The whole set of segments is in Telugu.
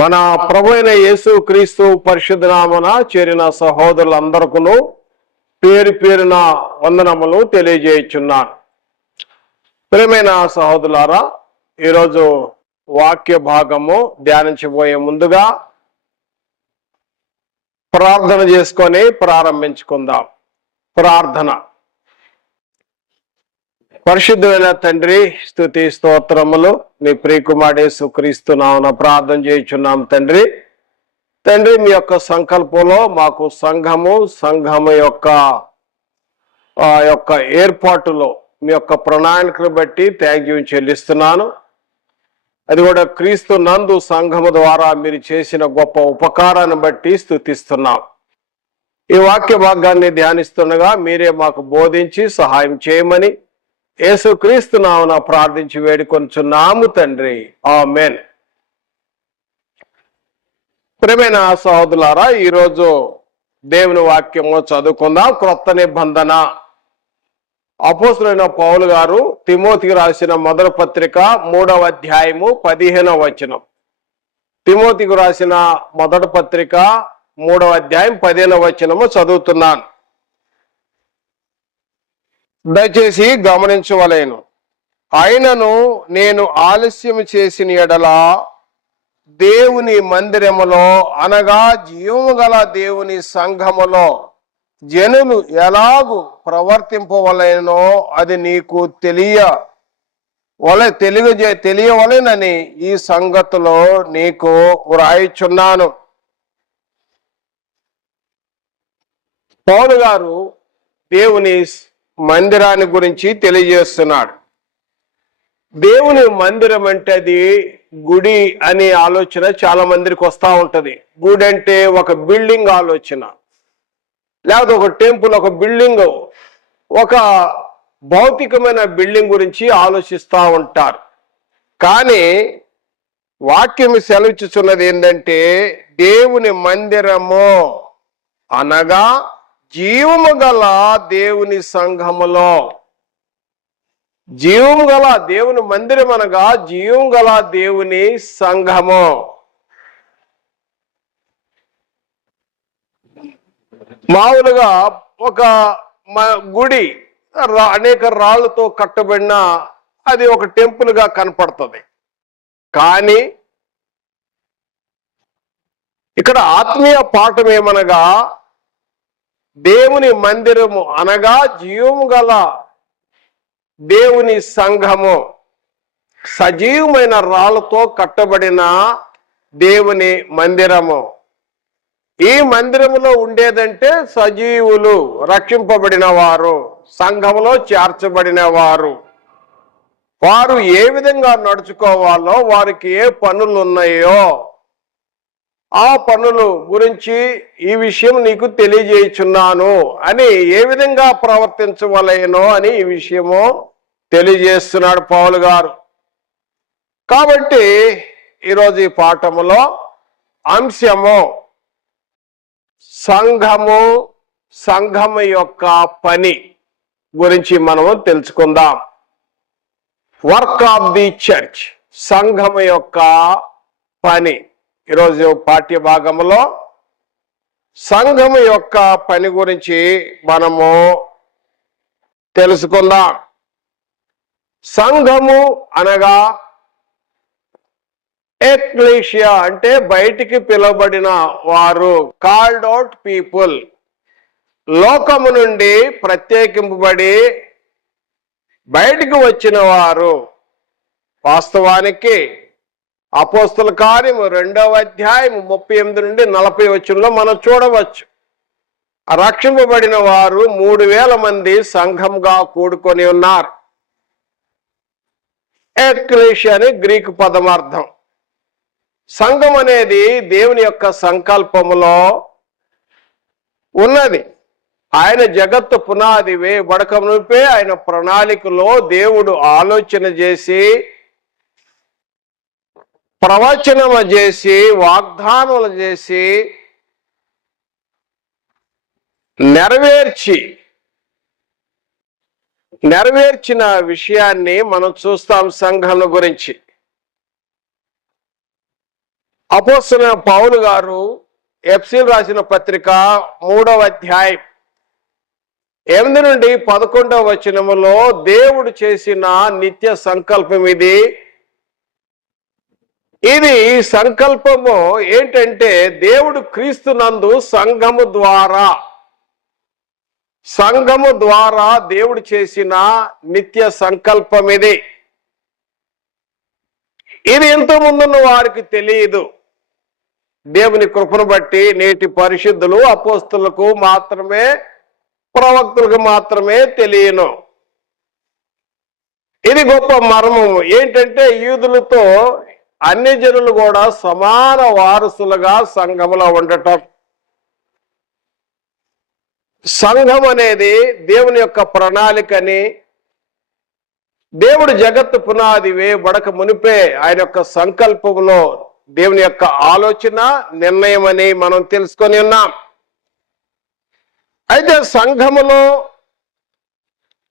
మన ప్రభు అయిన యేసు క్రీస్తు పరిశుద్ధ నామమున చేరిన సహోదరులందరికీ పేరు పేరున వందనములు తెలియజేయుచున్నాను. ప్రియమైన సహోదరులారా, ఈరోజు వాక్య భాగము ధ్యానించబోయే ముందుగా ప్రార్థన చేసుకొని ప్రారంభించుకుందాం. ప్రార్థన. పరిశుద్ధమైన తండ్రి, స్తుతి స్తోత్రములు నీ ప్రియకుమారుడు యేసుక్రీస్తు నామమున ప్రార్థన చేయుచున్నాం. తండ్రి మీ యొక్క సంకల్పంలో మాకు సంఘము యొక్క ఏర్పాటులో మీ యొక్క ప్రణాళికను బట్టి థ్యాంక్ యూ చెల్లిస్తున్నాను. అది కూడా క్రీస్తు నందు సంఘము ద్వారా మీరు చేసిన గొప్ప ఉపకారాన్ని బట్టి స్తుతిస్తున్నాం. ఈ వాక్య భాగాన్ని ధ్యానిస్తుండగా మీరే మాకు బోధించి సహాయం చేయమని యేసుక్రీస్తు నామమున ప్రార్థించి వేడుకొనుచున్నాము తండ్రి. ఆమేన్. ప్రియమైన సహోదరులారా, ఈరోజు దేవుని వాక్యము చదువుకుందాం. క్రొత్త నిబంధన అపోస్తలుడైన పౌలు గారు తిమోతికి రాసిన మొదటి పత్రిక 3వ అధ్యాయము 15వ వచనం. తిమోతికి రాసిన మొదటి పత్రిక 3వ అధ్యాయం 15వ వచనము చదువుతున్నాను. దయచేసి గమనించవలేను. అయినను నేను ఆలస్యం చేసిన ఎడల దేవుని మందిరములో అనగా జీవము గల దేవుని సంఘములో జనులు ఎలాగూ ప్రవర్తింపవలెనో అది నీకు తెలియవలెనని ఈ సంగతిలో నీకు వ్రాయిచున్నాను. పౌలు గారు దేవుని మందిరాన్ని గురించి తెలియజేస్తున్నాడు. దేవుని మందిరం అంటే అది గుడి అనే ఆలోచన చాలా మందికి వస్తూ ఉంటది. గుడి అంటే ఒక బిల్డింగ్ ఆలోచన, లేకపోతే ఒక టెంపుల్, ఒక బిల్డింగ్, ఒక భౌతికమైన బిల్డింగ్ గురించి ఆలోచిస్తూ ఉంటారు. కానీ వాక్యం సెలవిచ్చుచున్నది ఏంటంటే దేవుని మందిరము అనగా జీవము గల దేవుని సంఘములో. జీవము గల దేవుని మందిరం అనగా జీవము గల దేవుని సంఘము. మామూలుగా ఒక గుడి అనేక రాళ్లతో కట్టబడిన అది ఒక టెంపుల్ గా కనపడుతుంది. కానీ ఇక్కడ ఆత్మీయ పాఠం ఏమనగా దేవుని మందిరము అనగా జీవము గల దేవుని సంఘము, సజీవమైన రాళ్లతో కట్టబడిన దేవుని మందిరము. ఈ మందిరములో ఉండేదంటే సజీవులు, రక్షింపబడిన వారు, సంఘములో చేర్చబడిన వారు. వారు ఏ విధంగా నడుచుకోవాలో, వారికి ఏ పనులు ఉన్నాయో ఆ పనులు గురించి ఈ విషయం నీకు తెలియజేయుచున్నాను అని, ఏ విధంగా ప్రవర్తించవలేనో అని ఈ విషయము తెలియజేస్తున్నాడు పౌలు గారు. కాబట్టి ఈరోజు ఈ పాఠములో అంశము సంఘము యొక్క పని గురించి మనము తెలుసుకుందాం. వర్క్ ఆఫ్ ది చర్చ్, సంఘము యొక్క పని. ఈరోజు పాఠ్య భాగంలో సంఘము యొక్క పని గురించి మనము తెలుసుకుందాం. సంఘము అనగా ఎక్లీషియా అంటే బయటికి పిలువబడిన వారు, కాల్డ్ అవుట్ పీపుల్, లోకము నుండి ప్రత్యేకింపబడి బయటికి వచ్చిన వారు. వాస్తవానికి అపోస్తల కార్యము 2వ అధ్యాయం 38 నుండి 40 వచనంలో మనం చూడవచ్చు. రక్షింపబడిన వారు 3000 మంది సంఘంగా కూడుకొని ఉన్నారు. ఎక్లీషియా అని గ్రీకు పదమార్థం. సంఘం అనేది దేవుని యొక్క సంకల్పములో ఉన్నది. ఆయన జగత్తు పునాది వేయబడక మునిపే ఆయన ప్రణాళికలో దేవుడు ఆలోచన చేసి, ప్రవచనము చేసి, వాగ్దానములు చేసి, నెరవేర్చిన విషయాన్ని మనం చూస్తాం సంఘం గురించి. అపోస్తలుడైన పౌలు గారు ఎఫెసీయులకు రాసిన పత్రిక 3వ అధ్యాయం 8 నుండి 11వ వచనములో దేవుడు చేసిన నిత్య సంకల్పం ఇది. ఇది సంకల్పము ఏంటంటే దేవుడు క్రీస్తునందు సంఘము ద్వారా దేవుడు చేసిన నిత్య సంకల్పం ఇది. ఇది ఎంతో ముందున్న వారికి తెలియదు. దేవుని కృపను బట్టి నేటి పరిశుద్ధులు అపోస్తలులకు మాత్రమే, ప్రవక్తలకు మాత్రమే తెలియను. ఇది గొప్ప మర్మము. ఏంటంటే యూదులతో అన్ని జనులు కూడా సమాన వారసులుగా సంఘములో ఉండటం. సంఘం అనేది దేవుని యొక్క ప్రణాళికని, దేవుడు జగత్తు పునాది వేయబడక మునిపే ఆయన యొక్క సంకల్పంలో దేవుని యొక్క ఆలోచన, నిర్ణయం అని మనం తెలుసుకొని ఉన్నాం. అయితే సంఘములో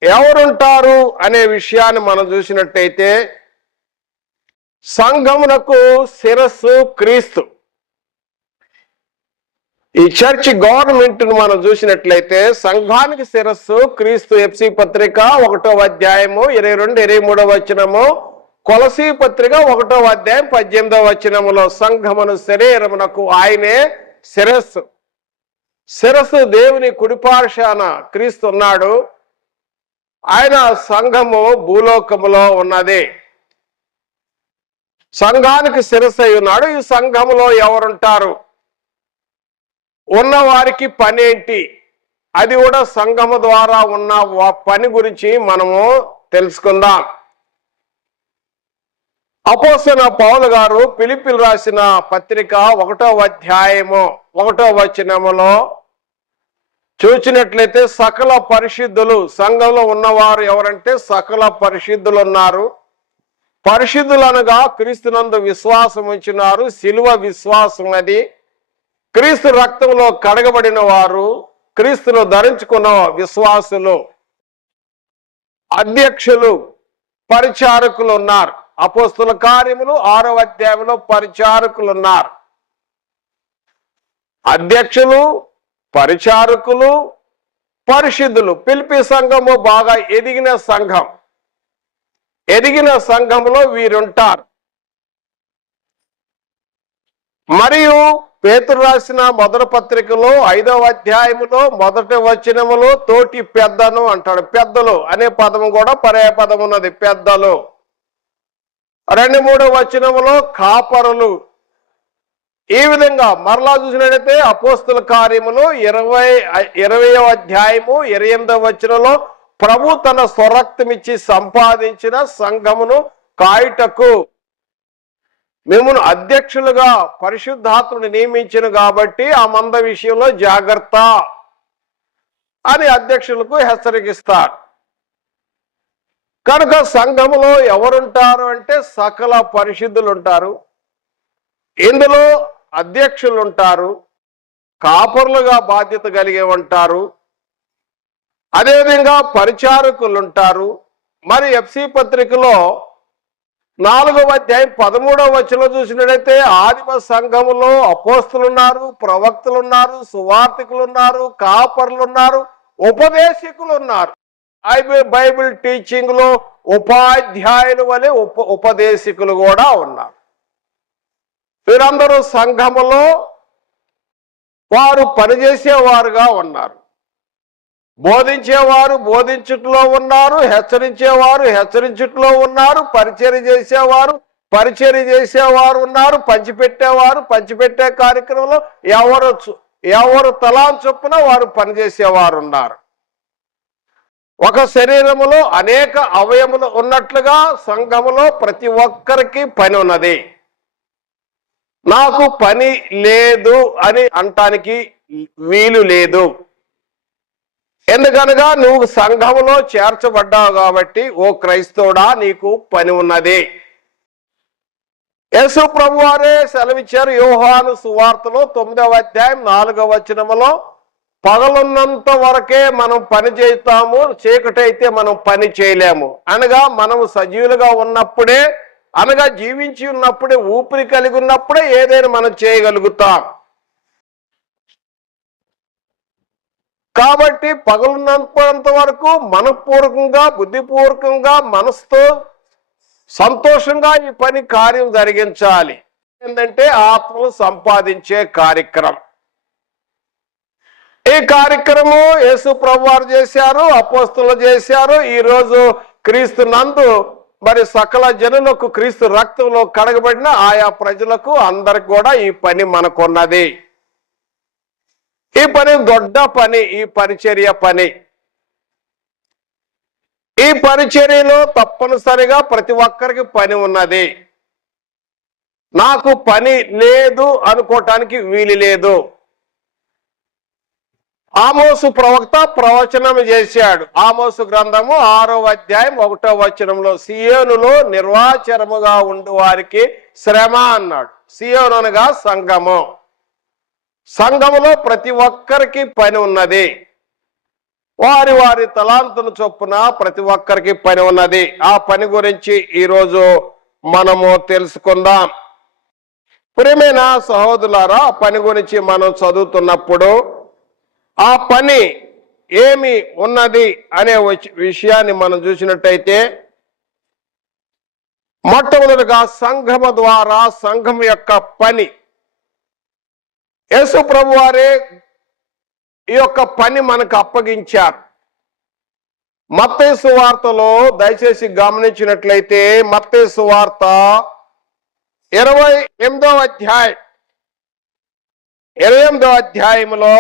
ఎవరుంటారు అనే విషయాన్ని మనం చూసినట్టయితే సంఘమునకు శిరస్సు క్రీస్తు. ఈ చర్చ్ గవర్నమెంట్ మనం చూసినట్లయితే సంఘానికి శిరస్సు క్రీస్తు. ఎఫెసీ పత్రిక 1వ అధ్యాయము 22, 23వ వచనము, కొలసీ పత్రిక 1వ అధ్యాయం 18వ వచనములో సంఘమును శరీరమునకు ఆయనే శిరస్సు. శిరస్సు దేవుని కుడిపార్శాన క్రీస్తు ఉన్నాడు. ఆయన సంఘము భూలోకములో ఉన్నది. సంఘానికి శిరస్సు అయి ఉన్నాడు. ఈ సంఘములో ఎవరుంటారు, ఉన్నవారికి పని ఏంటి, అది కూడా సంఘము ద్వారా ఉన్న పని గురించి మనము తెలుసుకుందాం. అపోస్తలుడైన పౌలు గారు ఫిలిప్పీయులకు రాసిన పత్రిక 1వ అధ్యాయము 1వ వచనములో చూచినట్లయితే సకల పరిశుద్ధులు, సంఘంలో ఉన్నవారు ఎవరంటే సకల పరిశుద్ధులు ఉన్నారు. పరిశుద్ధులు అనగా క్రీస్తునందు విశ్వాసం ఉంచినారు. శిలువ విశ్వాసం అది. క్రీస్తు రక్తంలో కడగబడిన వారు, క్రీస్తును ధరించుకున్న విశ్వాసులు. అధ్యక్షులు, పరిచారకులు ఉన్నారు. అపోస్తల కార్యములు 6వ అధ్యాయంలో పరిచారకులు ఉన్నారు. అధ్యక్షులు, పరిచారకులు, పరిశుద్ధులు. ఫిలిప్పీ సంఘము బాగా ఎదిగిన సంఘం. ఎదిగిన సంఘంలో వీరుంటారు. మరియు పేతురు రాసిన మొదటి పత్రికలో 5వ అధ్యాయములో 1వ వచనములో తోటి పెద్దను అంటాడు. పెద్దలు అనే పదము కూడా పర్యాయ పదం ఉన్నది. పెద్దలు. 2, 3వ వచనములో కాపరులు. ఈ విధంగా మరలా చూసినట్లయితే అపోస్తల కార్యములు 20వ అధ్యాయము 28వ వచనంలో ప్రభు తన స్వరక్తమిచ్చి సంపాదించిన సంఘమును కాయుటకు మిమ్మల్ని అధ్యక్షులుగా పరిశుద్ధాత్ముని నియమించిన కాబట్టి ఆ మంద విషయంలో జాగ్రత్త అని అధ్యక్షులకు హెచ్చరిస్తారు. కనుక సంఘములో ఎవరుంటారు అంటే సకల పరిశుద్ధులు ఉంటారు. ఇందులో అధ్యక్షులు ఉంటారు, కాపరులుగా బాధ్యత కలిగి ఉంటారు, అదేవిధంగా పరిచారకులు ఉంటారు. మరి ఎఫెసీ పత్రికలో 4వ అధ్యాయం 13వ వచనంలో చూసినట్లయితే ఆదిమ సంఘములో అపోస్తలులు ఉన్నారు, ప్రవక్తలు ఉన్నారు, సువార్తికులు ఉన్నారు, కాపరులు ఉన్నారు, ఉపదేశకులు ఉన్నారు. బైబిల్ టీచింగ్ లో ఉపాధ్యాయుల వలె ఉపదేశకులు కూడా ఉన్నారు. వీరందరూ సంఘములో వారు పనిచేసేవారుగా ఉన్నారు. బోధించేవారు బోధించుట్లో ఉన్నారు, హెచ్చరించేవారు హెచ్చరించుట్లో ఉన్నారు, పరిచర్య చేసేవారు ఉన్నారు, పంచిపెట్టేవారు పంచిపెట్టే కార్యక్రమంలో ఎవరు తలాం చొప్పున వారు పనిచేసేవారు ఉన్నారు. ఒక శరీరములో అనేక అవయములు ఉన్నట్లుగా సంఘములో ప్రతి ఒక్కరికి పని ఉన్నది. నాకు పని లేదు అని అనటానికి వీలు లేదు. ఎందుకనగా నువ్వు సంఘములో చేర్చబడ్డావు కాబట్టి ఓ క్రైస్తవుడా నీకు పని ఉన్నది. యేసు ప్రభు వారే సెలవిచ్చారు. యోహాను సువార్తలో 9వ అధ్యాయం 4వ వచనములో పగలున్నంత వరకే మనం పని చేస్తాము, చీకటైతే మనం పని చేయలేము అనగా మనము సజీవులుగా ఉన్నప్పుడే అనగా జీవించి ఉన్నప్పుడే, ఊపిరి కలిగి ఉన్నప్పుడే ఏదైనా మనం చేయగలుగుతాం. కాబట్టి పగలున్నంత వరకు మనఃపూర్వకంగా, బుద్ధిపూర్వకంగా, మనసుతో సంతోషంగా ఈ పని కార్యం జరిగించాలి. ఏంటంటే ఆత్మను సంపాదించే కార్యక్రమం. ఈ కార్యక్రమం యేసు ప్రభువారు చేశారు, అపోస్తలులు చేశారు. ఈరోజు క్రీస్తు నందు మరి సకల జనులకు, క్రీస్తు రక్తంలో కడగబడిన ఆయా ప్రజలకు అందరికి కూడా ఈ పని మనకున్నది. ఈ పని దొడ్డ పని, ఈ పరిచర్య పని. ఈ పరిచర్యలో తప్పనిసరిగా ప్రతి ఒక్కరికి పని ఉన్నది. నాకు పని లేదు అనుకోవటానికి వీలు లేదు. ఆమోసు ప్రవక్త ప్రవచనం చేశాడు. ఆమోసు గ్రంథము 6వ అధ్యాయం 1వ వచనంలో, సియోనులో నిర్వాచనముగా ఉండు వారికి శ్రమ అన్నాడు. సియోను అనగా సంఘము. సంఘములో ప్రతి ఒక్కరికి పని ఉన్నది. వారి వారి తలాంతును చొప్పున ప్రతి ఒక్కరికి పని ఉన్నది. ఆ పని గురించి ఈరోజు మనము తెలుసుకుందాం. ప్రియమైన సహోదరులారా, ఆ పని గురించి మనం చదువుతున్నప్పుడు ఆ పని ఏమి ఉన్నది అనే విషయాన్ని మనం చూసినట్టయితే, మొట్టమొదటిగా సంఘము ద్వారా సంఘం యొక్క పని. యేసు ప్రభువారే ఈ యొక్క పని మనకు అప్పగించారు. మత్తయి సువార్తలో దయచేసి గమనించినట్లయితే, మత్తయి సువార్త 28వ అధ్యాయం 28వ అధ్యాయంలో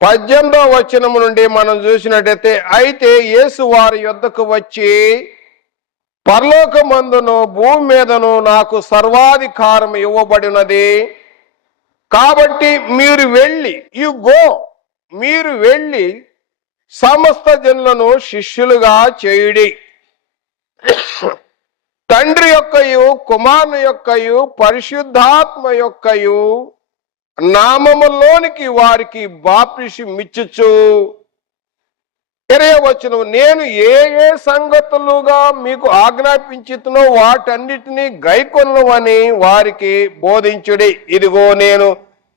18వ వచనం నుండి మనం చూసినట్టయితే, అయితే యేసు వారి యొద్దకు వచ్చి, పరలోకమందును భూమి మీదను నాకు సర్వాధికారం ఇవ్వబడినది. కాబట్టి మీరు వెళ్ళి, మీరు వెళ్ళి సమస్త జనులను శిష్యులుగా చేయుడి. తండ్రి యొక్కయు, కుమారుని యొక్కయు, పరిశుద్ధాత్మ యొక్కయు నామములోనికి వారికి బాప్తిసమిచ్చుచు. 20వ వచనం, నేను ఏ ఏ సంగతులుగా మీకు ఆజ్ఞాపించుతునో వాటన్నిటినీ గైకొనువని వారికి బోధించుడి. ఇదిగో నేను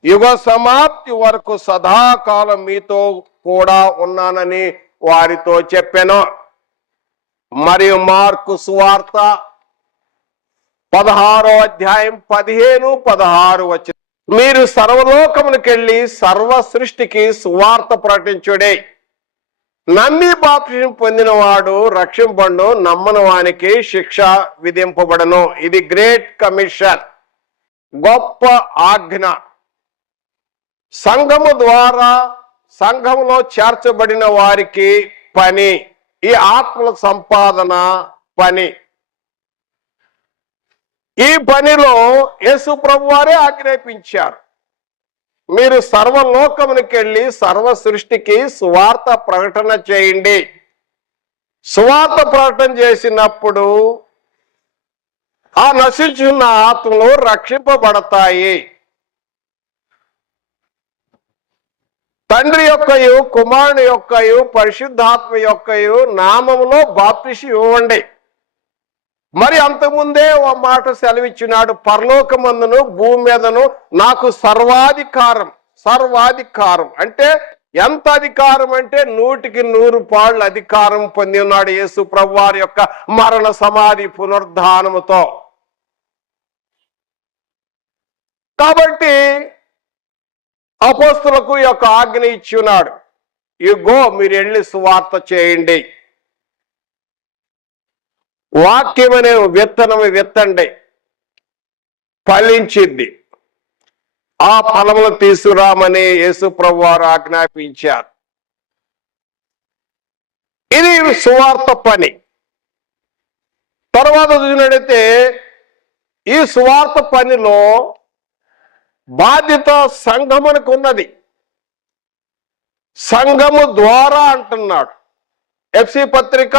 యుగ సమాప్తి వరకు సదాకాలం మీతో కూడా ఉన్నానని వారితో చెప్పాను. మరియు మార్కు సువార్త 16వ అధ్యాయం 15-16 వచనం, మీరు సర్వలోకమునకెళ్ళి సర్వ సృష్టికి సువార్త ప్రకటించుడే. నమ్మి బాప్తిసం పొందిన వాడు రక్షింపబడును, నమ్మని వానికి శిక్ష విధింపబడను. ఇది గ్రేట్ కమిషన్, గొప్ప ఆజ్ఞ. సంఘము ద్వారా సంఘములో చేర్చబడిన వారికి పని, ఈ ఆత్మల సంపాదన పని. ఈ పనిలో యేసు ప్రభువారే ఆజ్ఞాపించారు, మీరు సర్వలోకమునకెళ్ళి సర్వ సృష్టికి సువార్త ప్రకటన చేయండి. సువార్త ప్రకటన చేసినప్పుడు ఆ నశించున్న ఆత్మలు రక్షింపబడతాయి. తండ్రి యొక్కయు, కుమారుని యొక్కయు, పరిశుద్ధాత్మ యొక్కయు నామములో బాప్తిసం ఇవ్వండి. మరి అంతకుముందే ఓ మాట సెలవిచ్చినాడు, పరలోకమందును భూమి మీదను నాకు సర్వాధికారం. సర్వాధికారం అంటే ఎంత అధికారం అంటే 100కి 100 పాళ్ళు అధికారం పొంది ఉన్నాడు యేసు ప్రభువారి యొక్క మరణ సమాధి పునరుద్ధానముతో. కాబట్టి అపోస్తలులకు ఈ యొక్క ఆజ్ఞ ఇచ్చి ఉన్నాడు, ఇగో మీరు వెళ్ళి సువార్త చేయండి. వాక్యమనే విత్తనం విత్తండి, ఫలించింది. ఆ ఫలములు తీసుకురామని యేసు ప్రభువారు ఆజ్ఞాపించారు. ఇది సువార్త పని. తర్వాత చూసినట్టయితే ఈ సువార్త పనిలో బాధ్యత సంఘమునకు ఉన్నది. సంఘము ద్వారా అంటున్నాడు. ఎఫ్సి పత్రిక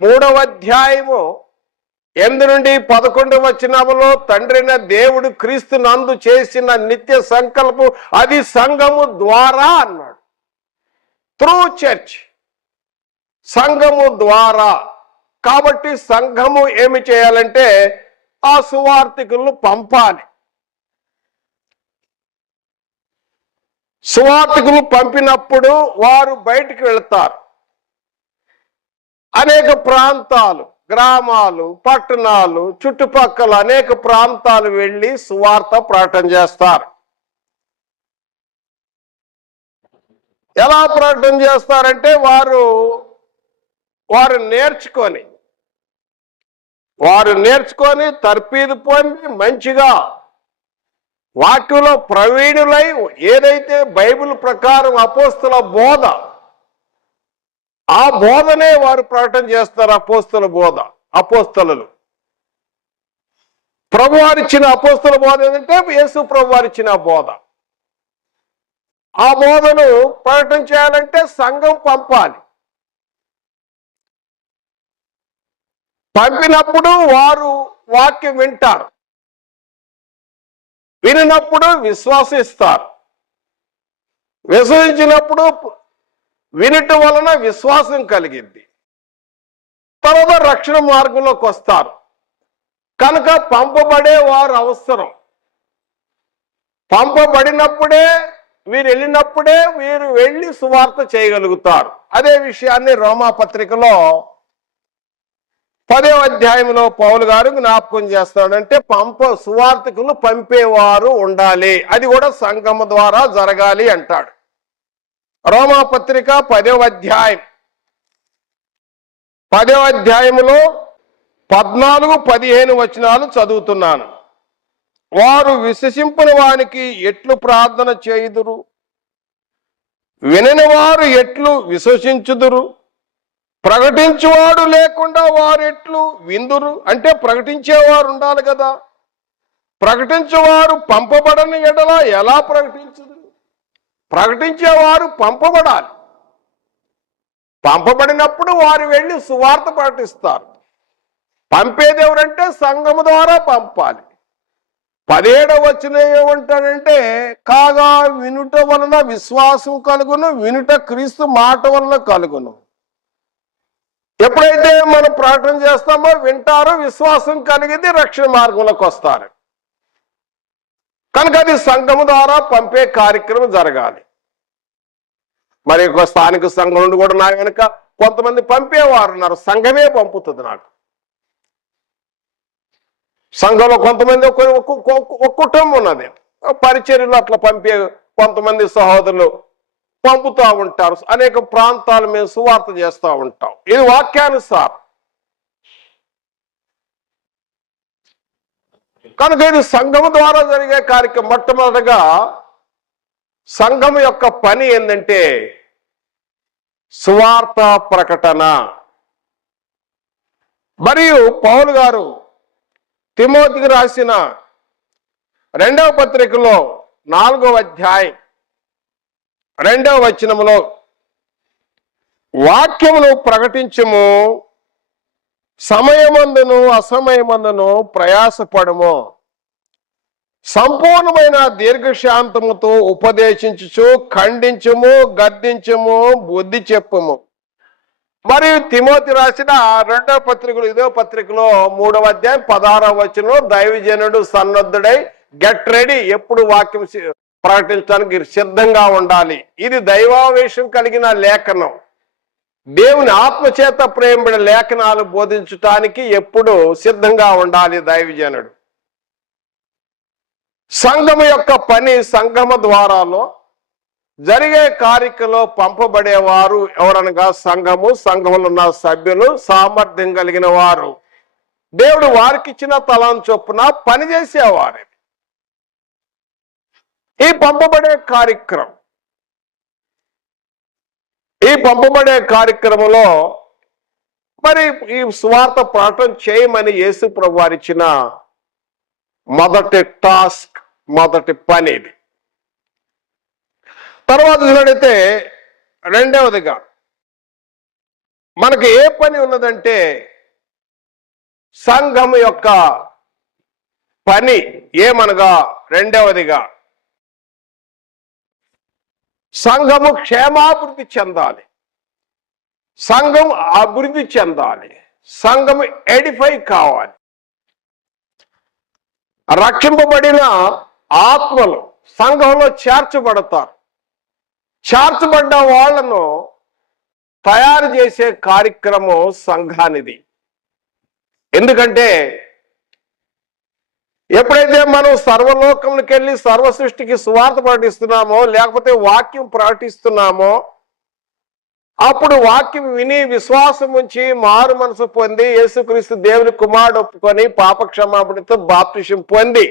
3వ అధ్యాయము 8-11 వచనములో, తండ్రైన దేవుడు క్రీస్తు నందు చేసిన నిత్య సంకల్పం అది సంఘము ద్వారా అన్నాడు. త్రూ చర్చ్, సంఘము ద్వారా. కాబట్టి సంఘము ఏమి చేయాలంటే ఆ సువార్థికులను పంపాలి. సువార్థికులు పంపినప్పుడు వారు బయటికి వెళ్తారు. అనేక ప్రాంతాలు, గ్రామాలు, పట్టణాలు, చుట్టుపక్కల అనేక ప్రాంతాలు వెళ్ళి సువార్త ప్రకటన చేస్తారు. ఎలా ప్రకటన చేస్తారంటే వారు నేర్చుకొని తర్పీదు పొంది మంచిగా వాక్యంలో ప్రవీణులై ఏదైతే బైబిల్ ప్రకారం అపోస్తుల బోధ, ఆ బోధనే వారు ప్రకటన చేస్తారు. అపోస్తలులు ప్రభువారిచ్చిన అపోస్తల బోధ ఏంటంటే యేసు ప్రభువారిచ్చిన బోధ. ఆ బోధను ప్రకటన చేయాలంటే సంఘం పంపాలి. పంపినప్పుడు వారు వాక్యం వింటారు, వినినప్పుడు విశ్వాసిస్తారు, విశ్వసించినప్పుడు వినటం వలన విశ్వాసం కలిగింది, తర్వాత రక్షణ మార్గంలోకి వస్తారు. కనుక పంపబడే వారు అవసరం. పంపబడినప్పుడే వెళ్ళినప్పుడే వీరు వెళ్ళి సువార్త చేయగలుగుతారు. అదే విషయాన్ని రోమాపత్రికలో 10వ అధ్యాయంలో పౌలు గారు జ్ఞాపకం చేస్తాడంటే సువార్థికులు పంపేవారు ఉండాలి, అది కూడా సంఘం ద్వారా జరగాలి అంటాడు. రోమాపత్రిక 10వ అధ్యాయంలో 14-15 వచనాలు చదువుతున్నాను. వారు విశ్వసింపని వానికి ఎట్లు ప్రార్థన చేయుదురు, వినని వారు ఎట్లు విశ్వసించుదురు, ప్రకటించువాడు లేకుండా వారు ఎట్లు విందురు. అంటే ప్రకటించేవారు ఉండాలి కదా. ప్రకటించేవారు పంపబడని ఎడల ఎలా ప్రకటించుదురు? ప్రకటించేవారు పంపబడాలి. పంపబడినప్పుడు వారు వెళ్ళి సువార్త ప్రకటిస్తారు. పంపేది ఎవరంటే సంఘము ద్వారా పంపాలి. 17వ వచనం ఏమంటాడంటే కాగా వినుట వలన విశ్వాసం కలుగును, వినుట క్రీస్తు మాట వలన కలుగును. ఎప్పుడైతే మనం ప్రకటన చేస్తామో వింటారో, విశ్వాసం కలిగింది, రక్షణ మార్గంలోకి వస్తారు. కనుక అది సంఘము ద్వారా పంపే కార్యక్రమం జరగాలి. మరి స్థానిక సంఘం నుండి కూడా నా వెనుక కొంతమంది పంపేవారు ఉన్నారు. సంఘమే పంపుతుంది నాకు. సంఘంలో కొంతమంది ఒక కుటుంబం ఉన్నది, పరిచర్యలు అట్లా పంపే కొంతమంది సహోదరులు పంపుతూ ఉంటారు. అనేక ప్రాంతాలు మేము సువార్త చేస్తూ ఉంటాం. ఇది వాక్యానుసారం. కనుక ఇది సంఘము ద్వారా జరిగే కార్యక్రమం. మొట్టమొదటిగా సంఘం యొక్క పని ఏంటంటే సువార్త ప్రకటన. మరియు పౌలు గారు తిమోతికి రాసిన 2వ పత్రికలో 4వ అధ్యాయం 2వ వచనములో వాక్యమును ప్రకటించుము, సమయమందును అసమయమందును ప్రయాసపడము, సంపూర్ణమైన దీర్ఘశాంతముతో ఉపదేశించుచు ఖండించము, గద్దించము, బుద్ధి చెప్పుము. మరియు తిమోతి రాసిన 2వ పత్రికలో 5వ పత్రికలో 3వ అధ్యాయం 16వ వచనంలో దైవజనుడు సన్నద్ధుడై గెట్ రెడీ, ఎప్పుడు వాక్యం ప్రకటించడానికి సిద్ధంగా ఉండాలి. ఇది దైవావేశం కలిగిన లేఖనం. దేవుని ఆత్మచేత ప్రేమబడిన లేఖనాలు బోధించటానికి ఎప్పుడు సిద్ధంగా ఉండాలి దైవజనుడు. సంఘము యొక్క పని, సంఘము ద్వారాలో జరిగే కార్యక్రమంలో పంపబడేవారు ఎవరనగా సంఘములో ఉన్న సభ్యులు, సామర్థ్యం కలిగిన వారు, దేవుడు వారికి ఇచ్చిన తలం చొప్పున పనిచేసేవారు. ఈ పంపబడే కార్యక్రమంలో మరి ఈ సువార్త ప్రకటన చేయమని యేసు ప్రభు వారు ఇచ్చిన మొదటి టాస్క్, మొదటి పని ఇది. తర్వాత చూడైతే రెండవదిగా మనకి ఏ పని ఉన్నదంటే సంఘం యొక్క పని ఏమనగా రెండవదిగా సంఘము క్షేమాభివృద్ధి చెందాలి, సంఘం అభివృద్ధి చెందాలి, సంఘం ఎడిఫై కావాలి. రక్షింపబడిన ఆత్మలు సంఘంలో చేర్చబడతారు. చేర్చబడ్డ వాళ్లను తయారు చేసే కార్యక్రమం సంఘానిది. ఎందుకంటే ఎప్పుడైతే మనం సర్వలోకంకి వెళ్ళి సర్వ సృష్టికి సువార్త ప్రకటిస్తున్నామో, లేకపోతే వాక్యం ప్రకటిస్తున్నామో, అప్పుడు వాక్యం విని విశ్వాసం ఉంచి మారు మనసు పొంది యేసుక్రీస్తు దేవుని కుమారుడు ఒప్పుకొని పాపక్షమాపణతో బాప్తిసం పొంది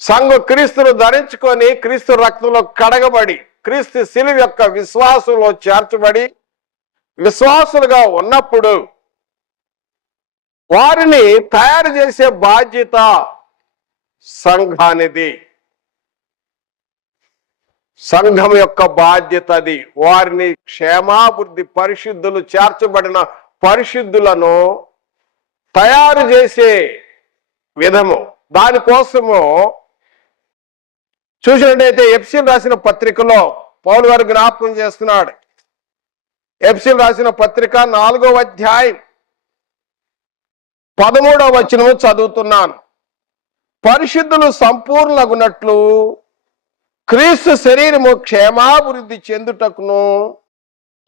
సంఘం క్రీస్తును ధరించుకొని క్రీస్తు రక్తంలో కడగబడి క్రీస్తు శిలువ యొక్క విశ్వాసంలో చేర్చబడి విశ్వాసులుగా ఉన్నప్పుడు వారిని తయారు చేసే బాధ్యత సంఘానిది. సంఘం యొక్క బాధ్యత అది. వారిని క్షేమాభివృద్ధి పరిశుద్ధులు చేర్చబడిన పరిశుద్ధులను తయారు చేసే విధము. దానికోసము చూసినట్టయితే ఎఫెసీయులకు రాసిన పత్రికలో పౌలు గారు జ్ఞాపకం చేస్తున్నాడు. ఎఫెసీయులకు రాసిన పత్రిక 4వ అధ్యాయం 13వ వచనము చదువుతున్నాను. పరిశుద్ధులు సంపూర్ణగునట్లు క్రీస్తు శరీరము క్షేమాభివృద్ధి చెందుటకును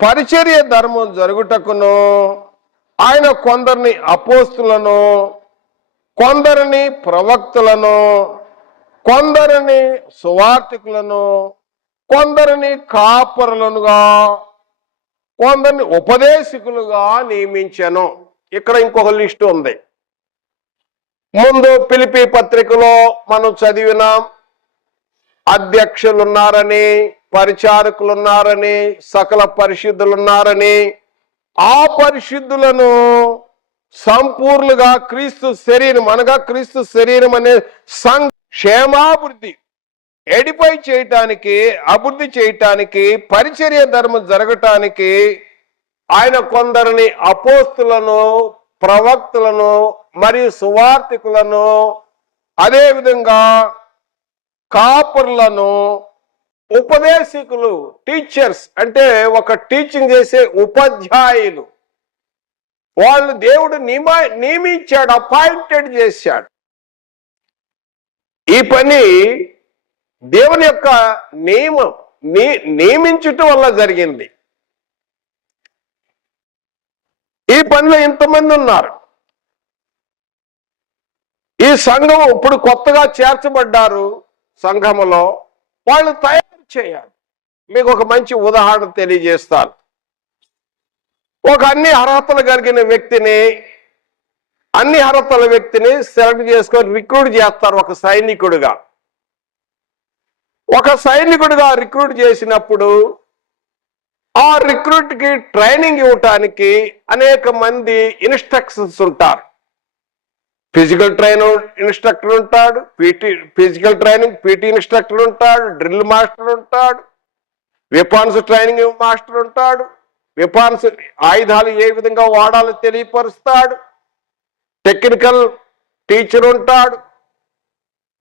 పరిచర్య ధర్మం జరుగుటకును ఆయన కొందరిని అపోస్తులను, కొందరిని ప్రవక్తలను, కొందరిని సువార్తికులను, కొందరిని కాపరులనుగా, కొందరిని ఉపదేశకులుగా నియమించెను. ఇక్కడ ఇంకొక లిస్టు ఉంది. ముందు ఫిలిప్పీ పత్రికలో మనం చదివినాం, అధ్యక్షులు ఉన్నారని, పరిచారకులు ఉన్నారని, సకల పరిశుద్ధులు ఉన్నారని. ఆ పరిశుద్ధులను సంపూర్ణంగా క్రీస్తు శరీరం అనగా క్రీస్తు శరీరం అనే క్షేమాభివృద్ధి ఎడిఫై చేయటానికి, అభివృద్ధి చేయటానికి, పరిచర్య ధర్మం జరగటానికి ఆయన కొందరిని అపోస్తులను, ప్రవక్తలను మరియు సువార్తికులను, అదేవిధంగా కాపరులను, ఉపదేశకులు, టీచర్స్ అంటే ఒక టీచింగ్ చేసే ఉపాధ్యాయులు, వాళ్ళు దేవుడు నియమించాడు, అపాయింటెడ్ చేశాడు. ఈ పని దేవుని యొక్క నియమించటం వల్ల జరిగింది. ఈ పనిలో ఇంతమంది ఉన్నారు. ఈ సంఘం ఇప్పుడు కొత్తగా చేర్చబడ్డారు. సంఘములో వాళ్ళు తయారు చేయాలి. మీకు ఒక మంచి ఉదాహరణ తెలియజేస్తాను. ఒక అన్ని అర్హతలు కలిగిన వ్యక్తిని, అన్ని అర్హతల వ్యక్తిని సెలెక్ట్ చేసుకొని రిక్రూట్ చేస్తారు. ఒక సైనికుడిగా రిక్రూట్ చేసినప్పుడు ఆ రిక్రూట్కి ట్రైనింగ్ ఇవ్వటానికి అనేక మంది ఇన్స్ట్రక్షన్స్ ఉంటారు. ఫిజికల్ ట్రైనర్ ఇన్స్ట్రక్టర్ ఉంటాడు, ఫిజికల్ ట్రైనింగ్ పీటీ ఇన్స్ట్రక్టర్ ఉంటాడు, డ్రిల్ మాస్టర్ ఉంటాడు, వెపన్స్ ట్రైనింగ్ మాస్టర్ ఉంటాడు, వెపన్స్ ఆయుధాలు ఏ విధంగా వాడాలో తెలియపరుస్తాడు, టెక్నికల్ టీచర్ ఉంటాడు.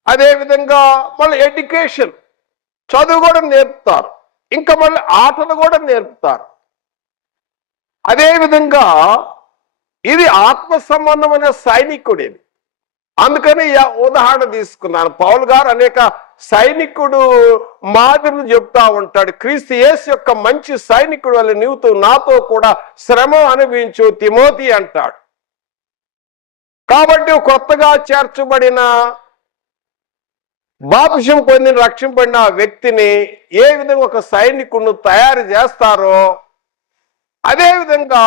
అదేవిధంగా మళ్ళీ ఎడ్యుకేషన్, చదువు కూడా నేర్పుతారు, ఇంకా మళ్ళీ ఆటలు కూడా నేర్పుతారు. అదేవిధంగా ఇది ఆత్మ సంబంధమైన సైనికుడు. ఇది అందుకని ఉదాహరణ తీసుకున్నాను. పౌలు గారు అనేక సైనికుడు మాదిరిని చెప్తా ఉంటాడు. క్రీస్తు యేసు యొక్క మంచి సైనికుడు వల్ల నీవుతో నాతో కూడా శ్రమ అనుభవించు తిమోతి అంటాడు. కాబట్టి కొత్తగా చేర్చబడిన బాప్తిసం పొందిన రక్షింపబడిన వ్యక్తిని ఏ విధంగా ఒక సైనికుడిని తయారు చేస్తారో అదేవిధంగా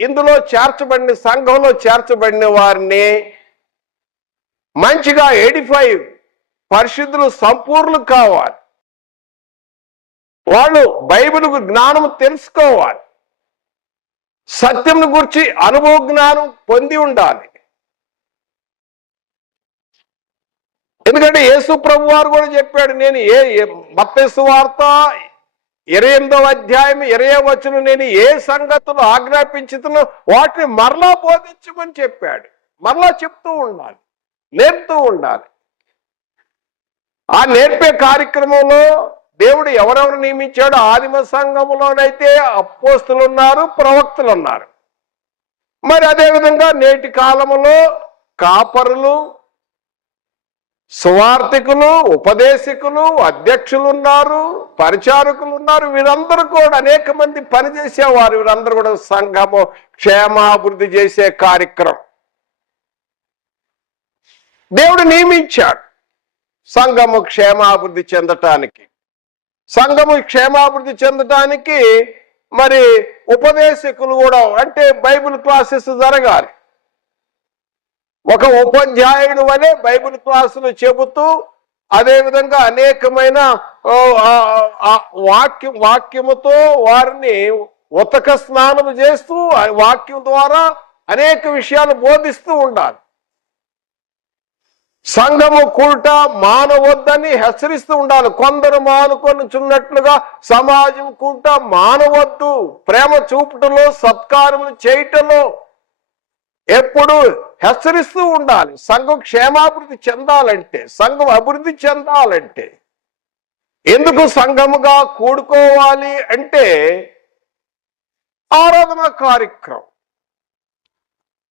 ఇందులో చేర్చబడిన సంఘంలో చేర్చబడిన వారిని మంచిగా ఎడిఫై, పరిశుద్ధులు సంపూర్ణులు కావాలి. వాళ్ళు బైబిల్ జ్ఞానం తెలుసుకోవాలి, సత్యం గురించి అనుభవ జ్ఞానం పొంది ఉండాలి. ఎందుకంటే యేసు ప్రభు వారు కూడా చెప్పాడు, నేను మత్తయి సువార్త 28వ అధ్యాయం 20వ వచనం నేను ఏ సంగతులు ఆజ్ఞాపించుతున్నో వాటిని మరలా బోధించమని చెప్పాడు. మరలా చెప్తూ ఉండాలి, నేర్పుతూ ఉండాలి. ఆ నేర్పే కార్యక్రమంలో దేవుడు ఎవరెవరు నియమించాడో ఆదిమ సంఘములోనైతే అపోస్తులు ఉన్నారు, ప్రవక్తలు ఉన్నారు. మరి అదేవిధంగా నేటి కాలంలో కాపరులు, సువార్థికులు, ఉపదేశకులు, అధ్యక్షులు ఉన్నారు, పరిచారకులు ఉన్నారు. వీరందరూ కూడా అనేక మంది పనిచేసేవారు. వీరందరూ కూడా సంఘము క్షేమాభివృద్ధి చేసే కార్యక్రమం దేవుడు నియమించాడు సంఘము క్షేమాభివృద్ధి చెందటానికి. సంఘము క్షేమాభివృద్ధి చెందటానికి మరి ఉపదేశకులు కూడా, అంటే బైబిల్ క్లాసెస్ జరగాలి. ఒక ఉపాధ్యాయుడు వలె బైబిల్ క్లాసులు చెబుతూ, అదేవిధంగా అనేకమైన వాక్యముతో వారిని ఉతక స్నానం చేస్తూ వాక్యం ద్వారా అనేక విషయాలు బోధిస్తూ ఉండాలి. సంఘము కూట మానవద్దని హెచ్చరిస్తూ ఉండాలి. కొందరు మానుకొనుచున్నట్లుగా సమాజం కూట మానవద్దు. ప్రేమ చూపుటలో, సత్కారములు చేయటంలో ఎప్పుడు హెచ్చరిస్తూ ఉండాలి. సంఘం క్షేమాభివృద్ధి చెందాలంటే, సంఘం అభివృద్ధి చెందాలంటే, ఎందుకు సంఘముగా కూడుకోవాలి అంటే ఆరాధన కార్యక్రమం.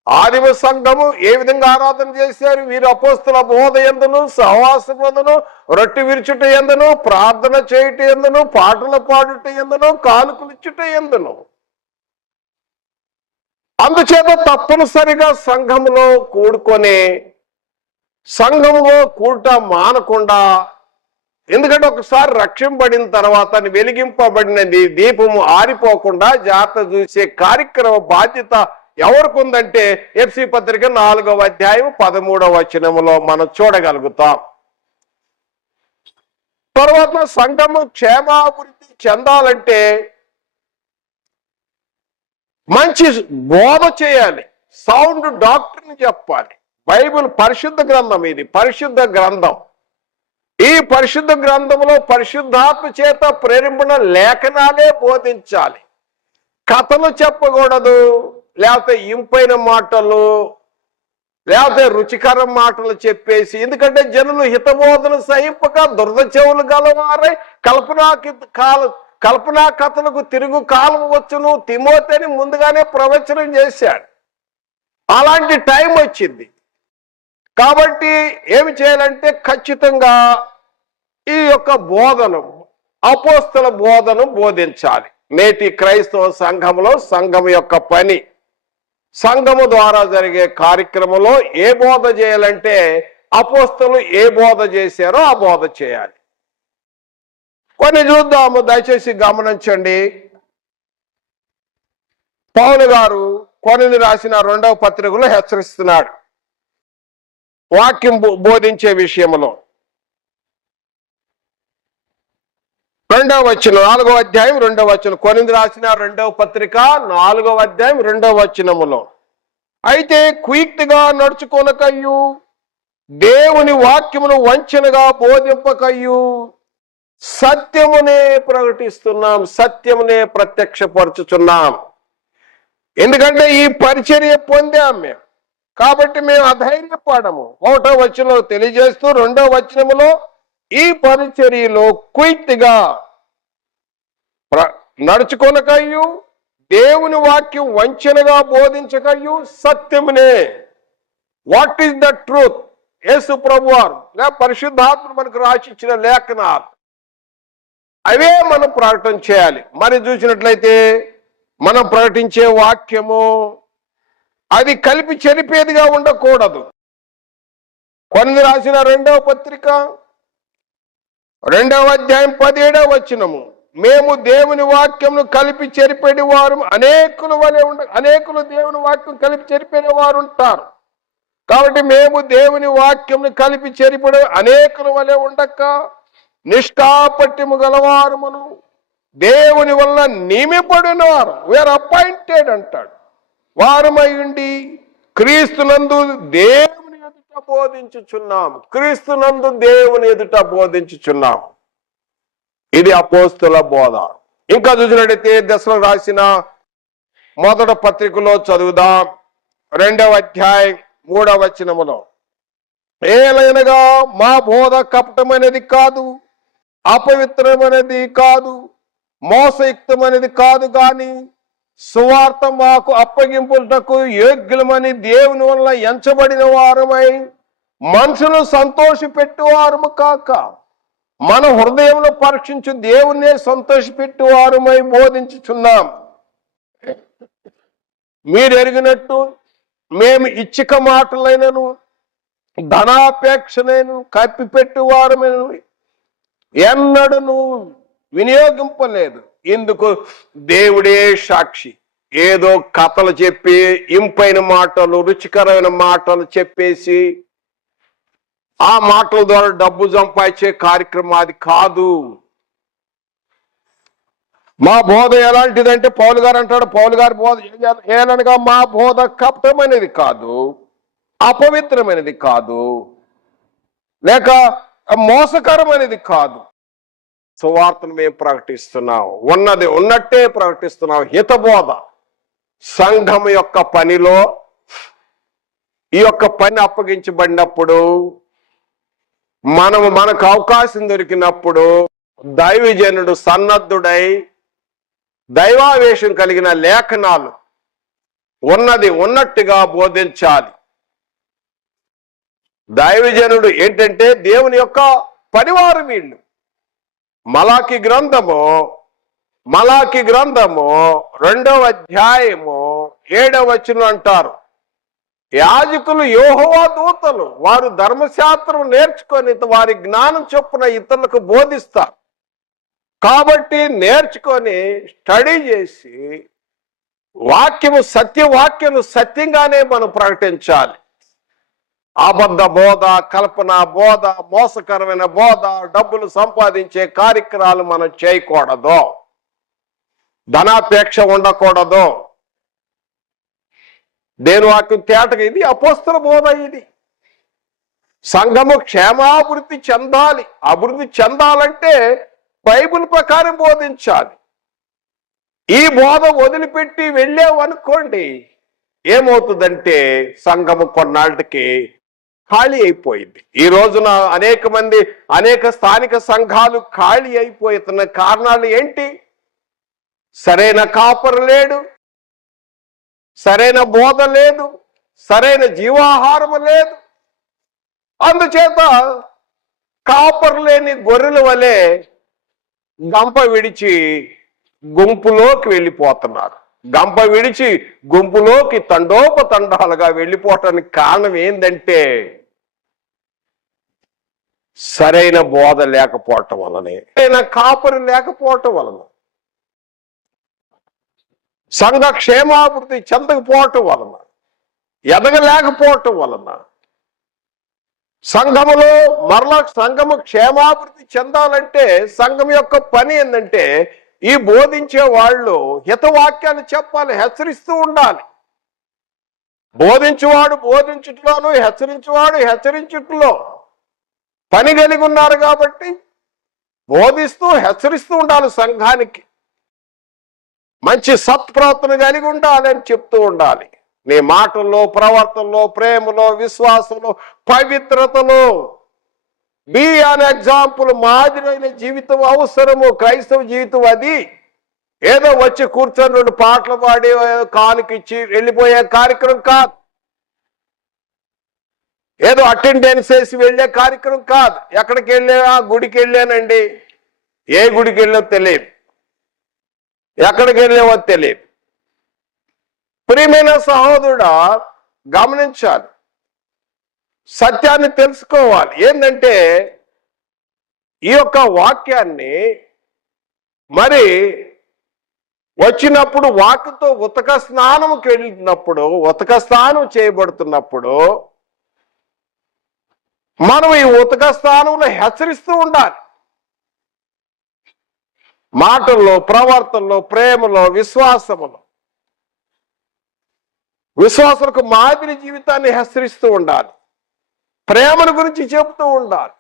ఆదిమ సంఘము ఏ విధంగా ఆరాధన చేశారు? వీరు అపోస్తుల బోధ యందును, సహవాసం యందును, రొట్టె విరుచుట యందును, ప్రార్థన చేయుట యందును, పాటలు పాడుట యందును, కానుకలు ఇచ్చుట యందును. అందుచేత తప్పనిసరిగా సంఘములో కూడుకొని సంఘములో కూట మానకుండా, ఎందుకంటే ఒకసారి రక్షింపబడిన తర్వాత వెలిగింపబడినది దీపము ఆరిపోకుండా జాగ్రత్త చూసే కార్యక్రమ బాధ్యత ఎవరికి ఉందంటే ఎఫ్సి పత్రిక 4వ అధ్యాయం 13వ వచనములో మనం చూడగలుగుతాం. తర్వాత సంఘము క్షేమాభివృద్ధి చెందాలంటే మంచి బోధ చేయాలి, సౌండ్ డాక్టర్ని చెప్పాలి. బైబిల్ పరిశుద్ధ గ్రంథం, ఇది పరిశుద్ధ గ్రంథం. ఈ పరిశుద్ధ గ్రంథంలో పరిశుద్ధాత్మ చేత ప్రేరేపణ లేఖనాలే బోధించాలి. కథలు చెప్పకూడదు, లేకపోతే ఇంపైన మాటలు, లేకపోతే రుచికర మాటలు చెప్పేసి. ఎందుకంటే జనులు హితబోధన సహింపక దురద చెవులు గలవారై కల్పనా కథలకు తిరుగు కాలం వచ్చును. తిమోతిని ముందుగానే ప్రవచనం చేశాడు. అలాంటి టైం వచ్చింది కాబట్టి ఏమి చేయాలంటే ఖచ్చితంగా ఈ యొక్క బోధను, అపోస్తల బోధను బోధించాలి. నేటి క్రైస్తవ సంఘంలో సంఘం యొక్క పని, సంఘము ద్వారా జరిగే కార్యక్రమంలో ఏ బోధ చేయాలంటే అపోస్తలు ఏ బోధ చేశారో ఆ బోధ చేయాలి. కొన్ని చూద్దాము, దయచేసి గమనించండి. పౌలు గారు కొరింథీ రాసిన 2వ పత్రికలో హెచ్చరిస్తున్నాడు వాక్యం బోధించే విషయంలో. 2వ వచనం, 4వ అధ్యాయం 2వ వచనం, కొరింథీ రాసిన 2వ పత్రిక 4వ అధ్యాయం 2వ వచనములో, అయితే కుయుక్తిగా నడుచుకొనకయ్యు, దేవుని వాక్యమును వంచనగా బోధింపకయ్యు, సత్యమునే ప్రకటిస్తున్నాం, సత్యమునే ప్రత్యక్షపరచుచున్నాం. ఎందుకంటే ఈ పరిచర్య పొందాం మేము, కాబట్టి మేము అధైర్యపడము. 1వ వచనంలో తెలియజేస్తూ 2వ వచనములో ఈ పరిచర్యలో కుయుక్తిగా నడుచుకొనకయ్యు, దేవుని వాక్యం వంచనగా బోధించకయ్యు, సత్యమునే. What is the truth? Yesu ప్రభువారు పరిశుద్ధాత్మ మనకు రాసిచ్చిన లేఖనాలు, అవే మనం ప్రకటన చేయాలి. మరి చూసినట్లయితే మనం ప్రకటించే వాక్యము అది కలిపి చెరిపేదిగా ఉండకూడదు. కొరింథీ రాసిన 2వ పత్రిక 2వ అధ్యాయం 17వ వచనము, మేము దేవుని వాక్యమును కలిపి చెరిపేడి వారు అనేకులు దేవుని వాక్యం కలిపి చెరిపేడి వారు ఉంటారు. కాబట్టి మేము దేవుని వాక్యమును కలిపి చెరిపడి అనేకుల వలె ఉండక నిష్ఠాపట్యము గలవారమును, దేవుని వల్ల నియమిపడిన వారు, వీఆర్ అపాయింటెడ్ అంటాడు, వారమై ఉండి క్రీస్తునందు దేవుని ఎదుట బోధించుచున్నాము. క్రీస్తునందు దేవుని ఎదుట బోధించుచున్నాము. ఇది అపోస్తుల బోధ. ఇంకా చూసినట్టయితే దశలో రాసిన 1వ పత్రికలో చదువుదాం, 2వ అధ్యాయం 3వ వచనములో, ఏలైనగా మా బోధ కపటమైనది కాదు, అపవిత్రమైనది కాదు, మోసయుక్తమైనది కాదు, కానీ సువార్త మాకు అప్పగింపుటకు యోగ్యులమని దేవుని వల్ల ఎంచబడిన వారమై మనసును సంతోషపెట్టువారము కాక మన హృదయంలో పరీక్షించు దేవుణ్ణే సంతోషపెట్టువారమై బోధించుచున్నాం. మీరు ఎరిగినట్టు మేము ఇచ్చిక మాటలైనను ధనాపేక్షనైన కప్పిపెట్టువారమైన ఎన్నడను వినియోగింపలేదు. ఇందుకు దేవుడే సాక్షి. ఏదో కథలు చెప్పి ఇంపైన మాటలు రుచికరమైన మాటలు చెప్పేసి ఆ మాటల ద్వారా డబ్బు సంపాదించే కార్యక్రమం అది కాదు. మా బోధ ఎలాంటిదంటే పౌలు గారు అంటాడు, పౌలు గారి బోధ ఏననగా మా బోధ కపటమైనది కాదు, అపవిత్రమైనది కాదు, లేక మోసకరమైనది కాదు. సువార్తను మేము ప్రకటిస్తున్నాం, ఉన్నది ఉన్నట్టే ప్రకటిస్తున్నాం. హితబోధ సంఘం యొక్క పనిలో ఈ యొక్క పని అప్పగించబడినప్పుడు మనకు అవకాశం దొరికినప్పుడు దైవజనుడు సన్నద్ధుడై దైవావేశం కలిగిన లేఖనాలు ఉన్నది ఉన్నట్టుగా బోధించాలి. దైవజనుడు ఏంటంటే దేవుని యొక్క పనివారు వీళ్ళు. మలాకి గ్రంథము 2వ అధ్యాయము 7వ వచనం అంటారు, యాజకులు యెహోవా దూతలు, వారు ధర్మశాస్త్రం నేర్చుకొని వారి జ్ఞానం చొప్పున ఇతరులకు బోధిస్తారు. కాబట్టి నేర్చుకొని స్టడీ చేసి సత్యవాక్యము సత్యంగానే మనం ప్రకటించాలి. అబద్ధ బోధ, కల్పన బోధ, మోసకరమైన బోధ, డబ్బులు సంపాదించే కార్యక్రమాలు మనం చేయకూడదు. ధనాపేక్ష ఉండకూడదు. దేని వాక్యం తేటగా ఇది అపోస్తల బోధ. ఇది సంఘము క్షేమాభివృద్ధి చెందాలి. అభివృద్ధి చెందాలంటే బైబిల్ ప్రకారం బోధించాలి. ఈ బోధ వదిలిపెట్టి వెళ్ళామనుకోండి, ఏమవుతుందంటే సంఘము కొన్నాళ్ళకి ఖాళీ అయిపోయింది. ఈ రోజున అనేక స్థానిక సంఘాలు ఖాళీ అయిపోతున్న కారణాలు ఏంటి? సరైన కాపరు లేడు, సరైన బోధ లేదు, సరైన జీవాహారం లేదు. అందుచేత కాపరు లేని గొర్రెల వలె గంప విడిచి గుంపులోకి వెళ్ళిపోతున్నారు. గంప విడిచి గుంపులోకి తండోపతండాలుగా వెళ్ళిపోవటానికి కారణం ఏంటంటే సరైన బోధ లేకపోవటం వలనే, సరైన కాపరి లేకపోవటం వలన, సంఘ క్షేమాభివృద్ధి చెందకపోవటం వలన, ఎదగలేకపోవటం వలన, సంఘము క్షేమాభివృద్ధి చెందాలంటే సంఘం యొక్క పని ఏంటంటే ఈ బోధించే వాళ్ళు హితవాక్యాన్ని చెప్పాలి, హెచ్చరిస్తూ ఉండాలి. బోధించువాడు బోధించుట్లోను, హెచ్చరించువాడు హెచ్చరించుట్లో పని కలిగి ఉన్నారు. కాబట్టి బోధిస్తూ హెచ్చరిస్తూ ఉండాలి. సంఘానికి మంచి సత్ప్రవర్తన కలిగి ఉండాలి అని చెప్తూ ఉండాలి. నీ మాటల్లో, ప్రవర్తనలో, ప్రేమలో, విశ్వాసంలో, పవిత్రతలో బీ అన్ ఎగ్జాంపుల్. మాదిరైన జీవితం అవసరము. క్రైస్తవ జీవితం అది ఏదో వచ్చి కూర్చొని 2 పాటలు పాడి కానుకిచ్చి వెళ్ళిపోయే కార్యక్రమం కాదు. ఏదో అటెండెన్స్ వేసి వెళ్ళే కార్యక్రమం కాదు. ఎక్కడికి వెళ్ళా? గుడికి వెళ్ళానండి. ఏ గుడికి వెళ్ళో తెలియదు, ఎక్కడికి వెళ్ళావో తెలియదు. ప్రియమైన సహోదరుడా, గమనించాలి, సత్యాన్ని తెలుసుకోవాలి. ఏంటంటే ఈ యొక్క వాక్యాన్ని మరి వచ్చినప్పుడు వాక్యతో ఉతక స్నానంకి వెళ్ళినప్పుడు, ఉతక స్నానం చేయబడుతున్నప్పుడు మనం ఈ ఉతక స్నానంలో హెచ్చరిస్తూ ఉండాలి. మాటల్లో, ప్రవర్తనలో, ప్రేమలో, విశ్వాసులకు మాదిరి జీవితాన్ని హెచ్చరిస్తూ ఉండాలి. ప్రేమను గురించి చెప్తూ ఉండాలి,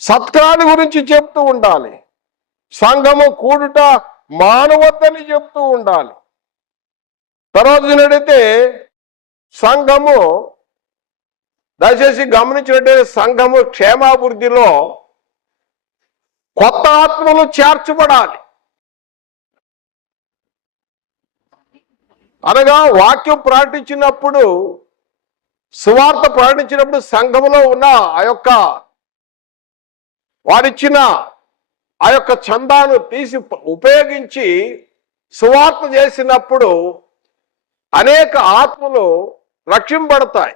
సత్కారాన్ని గురించి చెప్తూ ఉండాలి, సంఘము కూడుట మానవద్దని చెప్తూ ఉండాలి. తర్వాత చూడైతే సంఘము, దయచేసి గమనించినట్లయితే సంఘము క్షేమాభివృద్ధిలో కొత్త ఆత్మలు చేర్చబడాలి. అనగా వాక్యం ప్రకటించినప్పుడు, సువార్త ప్రకటించినప్పుడు సంఘములో ఉన్న ఆ యొక్క వారిచ్చిన ఆ యొక్క చందాను తీసి ఉపయోగించి సువార్త చేసినప్పుడు అనేక ఆత్మలు రక్షింపబడతాయి.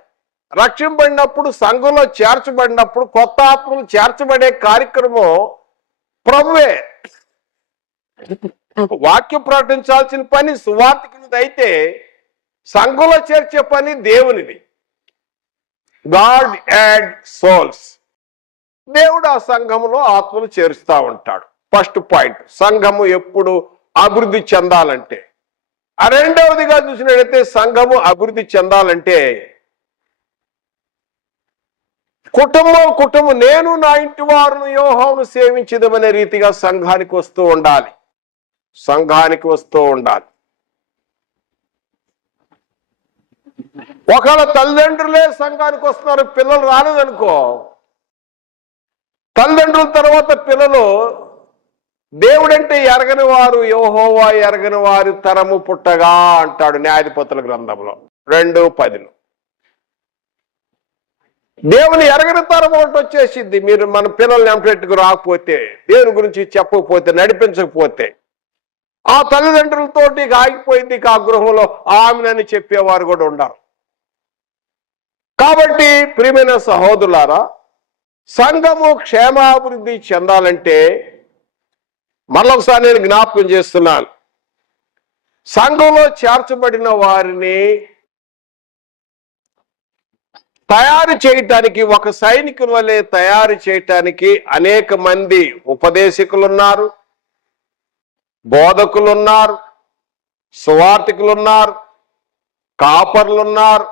రక్షింపబడినప్పుడు, సంఘంలో చేర్చబడినప్పుడు, కొత్త ఆత్మలు చేర్చబడే కార్యక్రమం ప్రభువే. వాక్యం ప్రకటించాల్సిన పని సువార్తికునిది అయితే, సంఘంలో చేర్చే పని దేవునిది. God add souls. దేవుడు ఆ సంఘములో ఆత్మలు చేరుస్తూ ఉంటాడు. ఫస్ట్ పాయింట్, సంఘము ఎప్పుడు అభివృద్ధి చెందాలంటే. రెండవదిగా చూసినట్లయితే, సంఘము అభివృద్ధి చెందాలంటే కుటుంబం నేను నా ఇంటి వారును యెహోవాను సేవించదమనే రీతిగా సంఘానికి వస్తూ ఉండాలి. ఒకవేళ తల్లిదండ్రులే సంఘానికి వస్తున్నారు, పిల్లలు రాలేదనుకో, తల్లిదండ్రుల తర్వాత పిల్లలు దేవుడంటే ఎరగని వారు, యెహోవా ఎరగని వారి తరము పుట్టగా అంటాడు న్యాయాధిపతుల గ్రంథంలో 2:10. దేవుని ఎరగని తరం ఒకటి వచ్చేసింది. మీరు మన పిల్లల్ని ఎంపెట్టుకు రాకపోతే, దేవుని గురించి చెప్పకపోతే, నడిపించకపోతే, ఆ తల్లిదండ్రులతోటి ఆగిపోయింది. ఆ గృహంలో ఆమెనని చెప్పేవారు కూడా ఉండరు. కాబట్టి ప్రియమైన సహోదరులారా, సంఘము క్షేమాభివృద్ధి చెందాలంటే మరొకసారి నేను జ్ఞాపకం చేస్తున్నాను, సంఘంలో చేర్చబడిన వారిని తయారు చేయటానికి, ఒక సైనికుల వలె తయారు చేయటానికి అనేక మంది ఉపదేశకులున్నారు, బోధకులున్నారు, సువార్తికులున్నారు, కాపర్లున్నారు,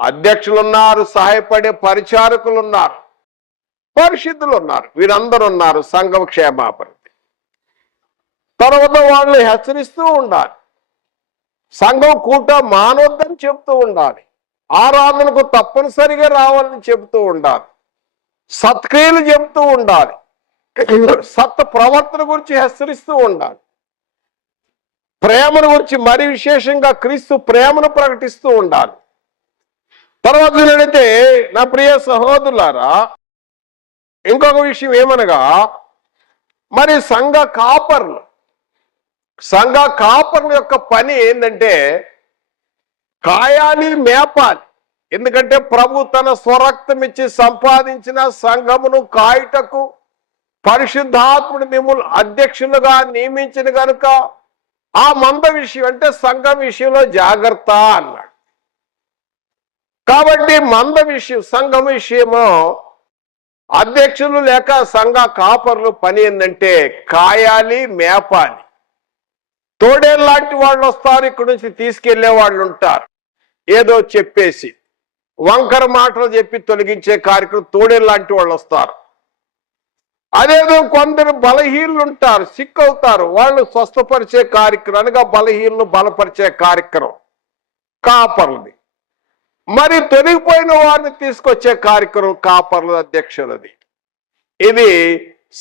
అధ్యక్షులున్నారు, సహాయపడే పరిచారకులున్నారు, పరిశుద్ధులు ఉన్నారు. వీరందరూ ఉన్నారు సంఘం క్షేమాభివృద్ధి. తర్వాత వాళ్ళని హెచ్చరిస్తూ ఉండాలి. సంఘం కూట మానవద్దని చెప్తూ ఉండాలి. ఆరాధనకు తప్పనిసరిగా రావాలని చెబుతూ ఉండాలి. సత్క్రియలు చెబుతూ ఉండాలి. సత్ ప్రవర్తన గురించి హెచ్చరిస్తూ ఉండాలి. ప్రేమను గురించి, మరి విశేషంగా క్రీస్తు ప్రేమను ప్రకటిస్తూ ఉండాలి. తర్వాత ఏంటంటే, నా ప్రియ సహోదరులారా, ఇంకొక విషయం ఏమనగా, మరి సంఘ కాపర్ల యొక్క పని ఏంటంటే కాయాలి, మేపాలి. ఎందుకంటే ప్రభు తన స్వరక్తం ఇచ్చి సంపాదించిన సంఘమును కాయుటకు పరిశుద్ధాత్ముడు మిమ్మల్ని అధ్యక్షులుగా నియమించిన కనుక ఆ మంద విషయం అంటే సంఘం విషయంలో జాగ్రత్త అన్నాడు. కాబట్టి మంద విషయం, సంఘం విషయము అధ్యక్షులు లేక సంఘ కాపర్లు పని ఏంటంటే కాయాలి, మేపాలి. తోడేళ్ళలాంటి వాళ్ళు వస్తారు, ఇక్కడి నుంచి తీసుకెళ్లే వాళ్ళు ఉంటారు. ఏదో చెప్పేసి వంకర మాటలు చెప్పి తొలగించే కార్యక్రమం తోడేళ్ళలాంటి వాళ్ళు వస్తారు. అదేదో కొందరు బలహీనులు ఉంటారు, సిక్కవుతారు, వాళ్ళు స్వస్థపరిచే కార్యక్రమం, అనగా బలహీనులు బలపరిచే కార్యక్రమం కాపర్లది. మరి తొలగిపోయిన వారిని తీసుకొచ్చే కార్యక్రమం కాపర్ల అధ్యక్షులది. ఇది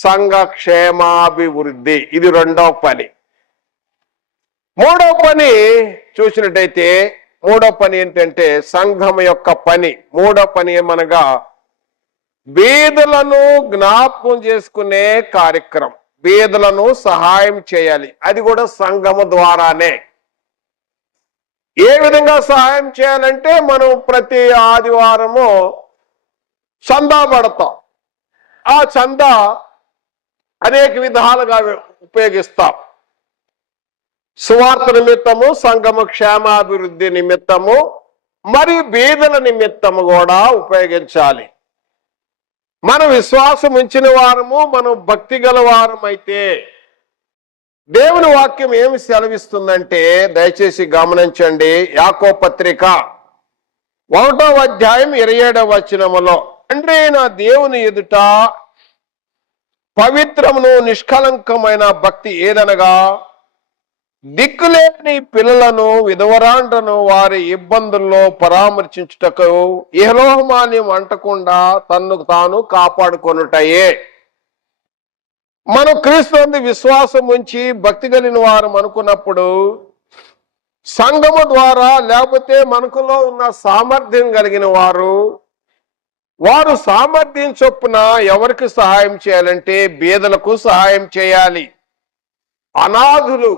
సంఘ క్షేమాభివృద్ధి. ఇది రెండవ పని. మూడవ పని చూసినట్టయితే, మూడవ పని ఏంటంటే సంఘం యొక్క పని. మూడవ పని ఏమనగా బీదలను జ్ఞాపకం చేసుకునే కార్యక్రమం. బీదలను సహాయం చేయాలి. అది కూడా సంఘము ద్వారానే. ఏ విధంగా సహాయం చేయాలంటే, మనం ప్రతి ఆదివారము చందా పడతాం. ఆ చందా అనేక విధాలుగా ఉపయోగిస్తాం. సువార్త నిమిత్తము, సంఘము క్షేమాభివృద్ధి నిమిత్తము, మరి బీదల నిమిత్తము కూడా ఉపయోగించాలి. మనం విశ్వాసం ఉంచిన వారము, మనం భక్తి గల వారం అయితే దేవుని వాక్యం ఏమి సెలవిస్తుందంటే, దయచేసి గమనించండి. యాకోబు పత్రిక 1వ అధ్యాయం 27వ వచనములో, తండ్రి అయిన దేవుని ఎదుట పవిత్రమును నిష్కలంకమైన భక్తి ఏదనగా దిక్కులేని పిల్లలను, విధవరాండ్రను వారి ఇబ్బందుల్లో పరామర్శించుటకు ఇహలోహమాన్యం అంటకుండా తన్ను తాను కాపాడుకొనుటయే. మనం క్రీస్తు విశ్వాసం ఉంచి భక్తి కలిగిన వారు అనుకున్నప్పుడు సంఘము ద్వారా లేకపోతే మనకులో ఉన్న సామర్థ్యం కలిగిన వారు సామర్థ్యం చొప్పున ఎవరికి సహాయం చేయాలంటే బీదలకు సహాయం చేయాలి. అనాథులు,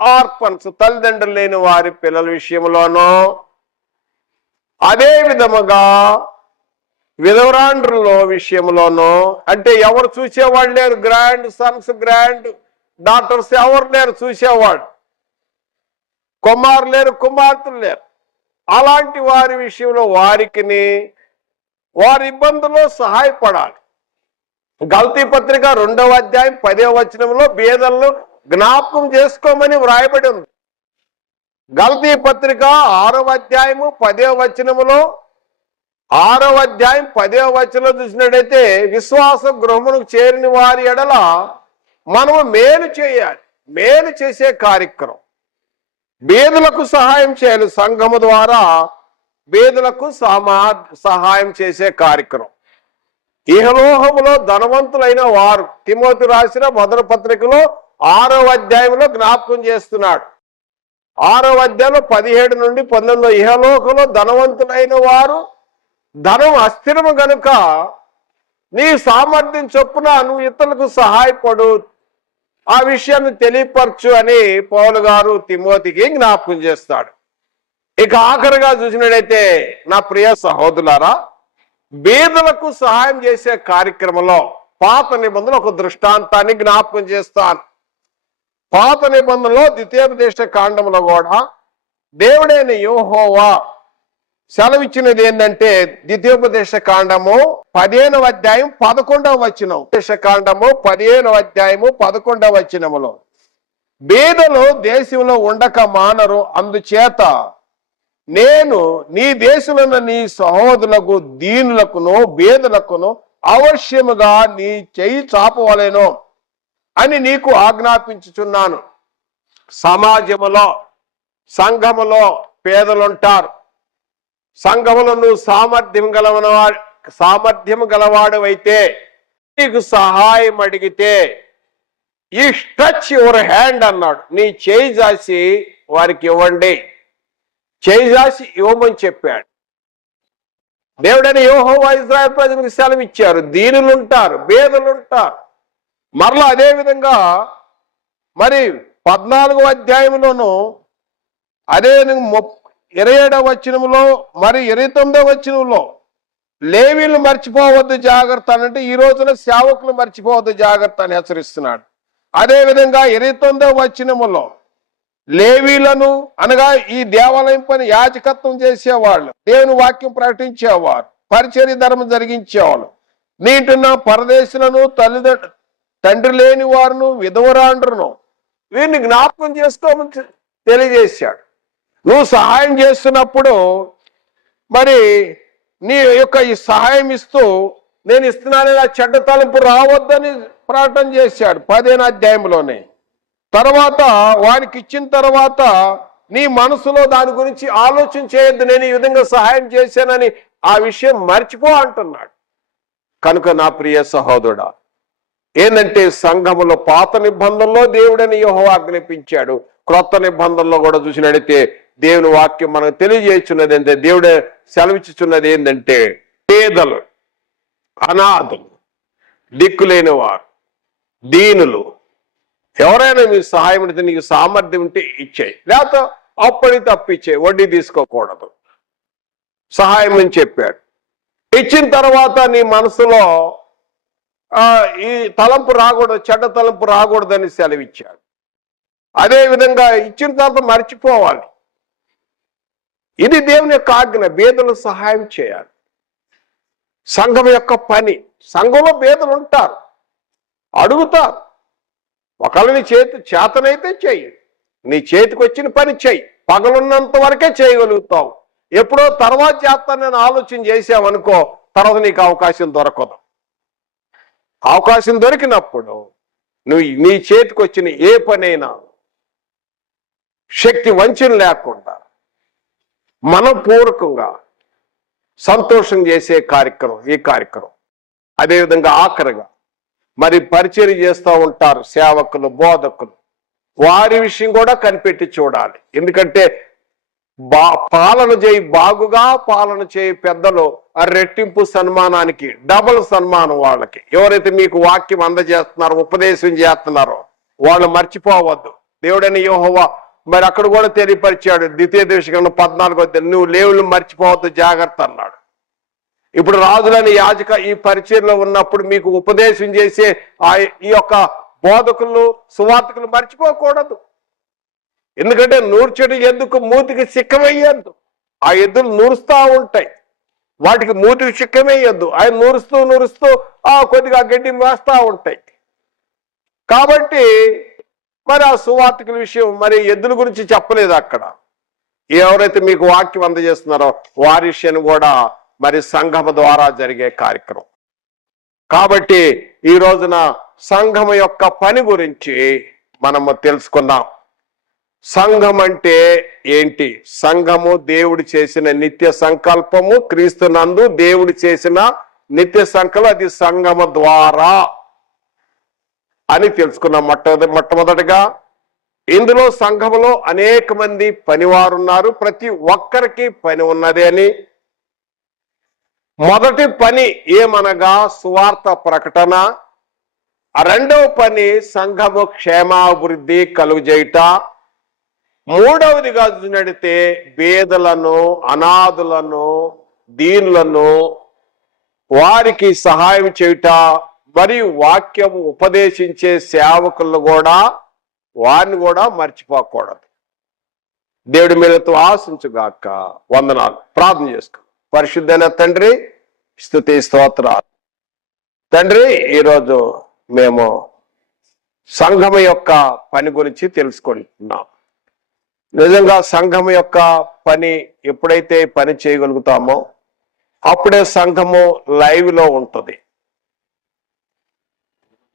ఆర్ఫన్స్, తల్లిదండ్రులు లేని వారి పిల్లల విషయంలోనూ, అదే విధముగా విధవరాండ్రుల విషయంలోనూ, అంటే ఎవరు చూసేవాళ్ళు లేరు, గ్రాండ్ సన్స్, గ్రాండ్ డాక్టర్స్ ఎవరు లేరు చూసేవాడు, కుమారులు లేరు, కుమార్తెలు లేరు. అలాంటి వారి విషయంలో వారి ఇబ్బందుల్లో సహాయపడాలి. గల్తీ పత్రిక 2వ అధ్యాయం 10వ వచనంలో బీదలను జ్ఞాపకం చేసుకోమని వ్రాయబడి ఉంది. గల్తీ పత్రిక 6వ అధ్యాయము 10వ వచనములో 6వ అధ్యాయం 10వ వచనంలో చూసినట్టయితే విశ్వాస గృహమునకు చేరిన వారి ఎడల మనము మేలు చేయాలి. మేలు చేసే కార్యక్రమం, బీదలకు సహాయం చేయాలి. సంఘము ద్వారా బీదలకు సహాయం చేసే కార్యక్రమం. ఇహలోహములో ధనవంతులైన వారు తిమోతి రాసిన మొదటి పత్రికలో 6వ అధ్యాయంలో జ్ఞాపకం చేస్తున్నాడు. 6వ అధ్యాయంలో 17 నుండి 19 ఇహలోకంలో ధనవంతులైన వారు ధనం అస్థిరము గనుక నీ సామర్థ్యం చొప్పున నువ్వు ఇతరులకు సహాయపడు, ఆ విషయాన్ని తెలియపరచు అని పౌలు గారు తిమోతికి జ్ఞాపకం చేస్తాడు. ఇక ఆఖరిగా చూసినట్టయితే నా ప్రియ సహోదరులారా, బీదలకు సహాయం చేసే కార్యక్రమంలో పాత నిబంధనలు ఒక దృష్టాంతాన్ని జ్ఞాపకం చేస్తాను. పాత నిబంధనలో ద్వితీయోపదేశ కాండంలో కూడా దేవుడైన యెహోవా సెలవిచ్చినది ఏంటంటే, ద్వితీయోపదేశ కాండము 15వ అధ్యాయం 11వ వచనం, కాండము 15వ అధ్యాయము 11వ వచనములో బీదలు దేశంలో ఉండక మానరు, అందుచేత నేను నీ దేశంలో నీ సహోదరులకు దీనులకును బీదలకును అవశ్యముగా నీ చెయ్యి చాపవలెను అని నీకు ఆజ్ఞాపించుచున్నాను. సమాజములో, సంఘములో పేదలుంటారు. సంఘములో నువ్వు సామర్థ్యం గలవాడవైతే నీకు సహాయం అడిగితే ఈ స్ట్రెచ్ యువర్ హ్యాండ్ అన్నాడు, నీ చేయి జాసి వారికి ఇవ్వండి, చేయి జాసి ఇవ్వమని చెప్పాడు. దేవుడైన యెహోవా ఇశ్రాయేలు ప్రజలకు సెలవు ఇచ్చారు. దీనులుంటారు, బేదలుంటారు. మరలా అదే విధంగా మరి 14వ అధ్యాయంలోను అదే 27వ వచనంలో మరి 29వ వచనంలో లేవీలు మర్చిపోవద్దు జాగ్రత్త అంటే ఈ రోజున సేవకులు మర్చిపోవద్దు జాగ్రత్త అని హెచ్చరిస్తున్నాడు. అదేవిధంగా 29వ వచనములో లేవీలను అనగా ఈ దేవాలయం పని యాజకత్వం చేసేవాళ్ళు, దేవుని వాక్యం ప్రకటించేవారు, పరిచర్య ధర్మం జరిగించేవాళ్ళు, నీటున్న పరదేశులను తండ్రి లేని వారును విధవరాండ్రును వీరిని జ్ఞాపకం చేసుకోమని తెలియజేశాడు. నువ్వు సహాయం చేస్తున్నప్పుడు మరి నీ యొక్క ఈ సహాయం ఇస్తూ నేను ఇస్తున్నానని ఆ చెడ్డ తలంపు రావద్దని ప్రకటన చేశాడు 15వ అధ్యాయంలోనే. తర్వాత వారికి ఇచ్చిన తర్వాత నీ మనసులో దాని గురించి ఆలోచన చేయొద్దు, నేను ఈ విధంగా సహాయం చేశానని ఆ విషయం మర్చిపో అంటున్నాడు. కనుక నా ప్రియ సహోదరుడా, ఏంటంటే సంఘములో పాత నిబంధనలో దేవుడని యెహోవా ఆజ్ఞాపించాడు. క్రొత్త నిబంధనలో కూడా చూసినట్టయితే దేవుని వాక్యం మనకు తెలియజేస్తున్నది ఏంటంటే, దేవుడే సెలవిచ్చుచున్నది ఏంటంటే పేదలు, అనాథులు, దిక్కులేని వారు, దీనులు ఎవరైనా మీకు సహాయం ఉంటే నీకు సామర్థ్యం ఉంటే ఇచ్చేయి, లేకపోతే అప్పటికి తప్పిచ్చేయి, వడ్డీ తీసుకోకూడదు, సహాయం అని చెప్పాడు. ఇచ్చిన తర్వాత నీ మనసులో ఈ తలంపు రాకూడదు, చెడ్డ తలంపు రాకూడదని సెలవిచ్చాడు. అదేవిధంగా ఇచ్చిన తర్వాత మర్చిపోవాలి. ఇది దేవుని యొక్క ఆజ్ఞ. బీదలు సహాయం చేయాలి, సంఘం యొక్క పని. సంఘంలో బీదలు ఉంటారు, అడుగుతారు. ఒకవేళ నీ చేతనైతే చెయ్యి, నీ చేతికి వచ్చిన పని చెయ్యి, పగలున్నంత వరకే చేయగలుగుతావు. ఎప్పుడో తర్వాత చేస్తానని ఆలోచన చేసావనుకో, తర్వాత నీకు అవకాశం దొరకదు. అవకాశం దొరికినప్పుడు నువ్వు నీ చేతికి వచ్చిన ఏ పనైనా శక్తి వంచన లేకుండా మనపూర్వకంగా సంతోషం చేసే కార్యక్రమం ఈ కార్యక్రమం. అదేవిధంగా ఆఖరిగా మరి పరిచర్య చేస్తూ ఉంటారు సేవకులు, బోధకులు. వారి విషయం కూడా కనిపెట్టి చూడాలి. ఎందుకంటే పాలన చేయి బాగుగా పాలన చేయి పెద్దలు ఆ రెట్టింపు సన్మానానికి డబుల్ సన్మానం వాళ్ళకి. ఎవరైతే మీకు వాక్యం అందజేస్తున్నారో ఉపదేశం చేస్తున్నారో వాళ్ళు మర్చిపోవద్దు. దేవుడని యెహోవా మరి అక్కడ కూడా తెలియపరిచాడు, 2 నువ్వు లేవులు మర్చిపోవద్దు జాగ్రత్త అన్నాడు. ఇప్పుడు రాజులని యాజక ఈ పరిచయంలో ఉన్నప్పుడు మీకు ఉపదేశం చేసే ఈ యొక్క బోధకులు సువార్తికులు మర్చిపోకూడదు. ఎందుకంటే నూర్చడి ఎందుకు మూతికి సిక్కమయ్యద్దు. ఆ ఎద్దులు నూరుస్తూ ఉంటాయి, వాటికి మూతికి చిక్కమేయద్దు. ఆయన నూరుస్తూ కొద్దిగా గడ్డి వేస్తూ ఉంటాయి. కాబట్టి మరి ఆ సువార్తికుల విషయం మరి ఎద్దుల గురించి చెప్పలేదు అక్కడ. ఎవరైతే మీకు వాక్యం అందజేస్తున్నారో వారి విషయాన్ని కూడా మరి సంఘం ద్వారా జరిగే కార్యక్రమం. కాబట్టి ఈ రోజున సంఘం యొక్క పని గురించి మనము తెలుసుకున్నాం. సంఘం అంటే ఏంటి? సంఘము దేవుడు చేసిన నిత్య సంకల్పము, క్రీస్తునందు దేవుడు చేసిన నిత్య సంకల్పం, అది సంఘము ద్వారా అని తెలుసుకున్నాం. మొట్టమొదటిగా ఇందులో సంఘములో అనేక మంది పనివారు ఉన్నారు, ప్రతి ఒక్కరికి పని ఉన్నది అని. మొదటి పని ఏమనగా సువార్త ప్రకటన. రెండవ పని సంఘము క్షేమాభివృద్ధి కలుగజేయుట. మూడవదిగా నడితే పేదలను, అనాథులను, దీనులను వారికి సహాయం చేయుట, మరియు వాక్యము ఉపదేశించే సేవకులను కూడా వారిని కూడా మర్చిపోకూడదు. దేవుడి మీదతో ఆశించుగాక. వందనాలు. ప్రార్థన చేసుకో. పరిశుద్ధైన తండ్రి, స్తుతి స్తోత్రాలు. తండ్రి, ఈరోజు మేము సంఘం యొక్క పని గురించి తెలుసుకుంటున్నాం. నిజంగా సంఘం యొక్క పని ఎప్పుడైతే పని చేయగలుగుతామో అప్పుడే సంఘము లైవ్ లో ఉంటుంది.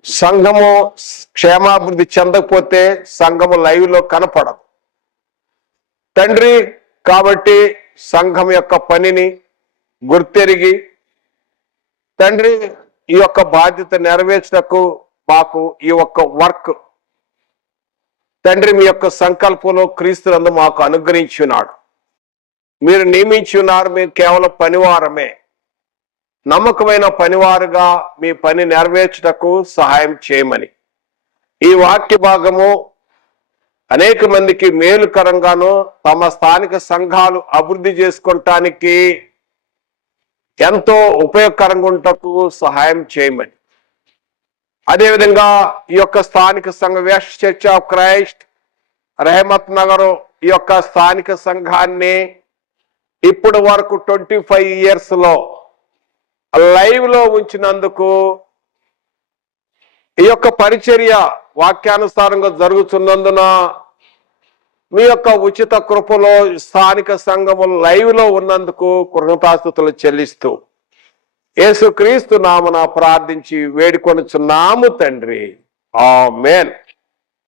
సంఘము క్షేమాభివృద్ధి చెందకపోతే సంఘము లైవ్ లో కనపడదు తండ్రి. కాబట్టి సంఘం యొక్క పనిని గుర్తెరిగి తండ్రి ఈ యొక్క బాధ్యత నెరవేర్చటకు మాకు ఈ యొక్క వర్క్ తండ్రి మీ యొక్క సంకల్పంలో క్రీస్తునందు మాకు అనుగ్రహించున్నాడు. మీరు నియమించి ఉన్నారు. మీరు కేవలం పనివారమే. నమ్మకమైన పనివారుగా మీ పని నెరవేర్చుటకు సహాయం చేయమని ఈ వాక్య భాగము అనేక మందికి మేలుకరంగాను తమ స్థానిక సంఘాలు అభివృద్ధి చేసుకోవటానికి ఎంతో ఉపయోగకరంగా ఉండటకు సహాయం చేయమని, అదేవిధంగా ఈ యొక్క స్థానిక సంఘ west church of Christ Rahmat Nagar ఈ యొక్క స్థానిక సంఘాన్ని ఇప్పటి వరకు 25 years లో లైవ్ లో ఉంచినందుకు, ఈ యొక్క పరిచర్య వాక్యానుసారంగా జరుగుతున్నందున మీ యొక్క ఉచిత కృపలో స్థానిక సంఘము లైవ్ లో ఉన్నందుకు కృతజ్ఞతాస్తుతులు చెల్లిస్తూ యేసుక్రీస్తు నామమున ప్రార్థించి వేడుకొనుచున్నాము తండ్రి. ఆమేన్.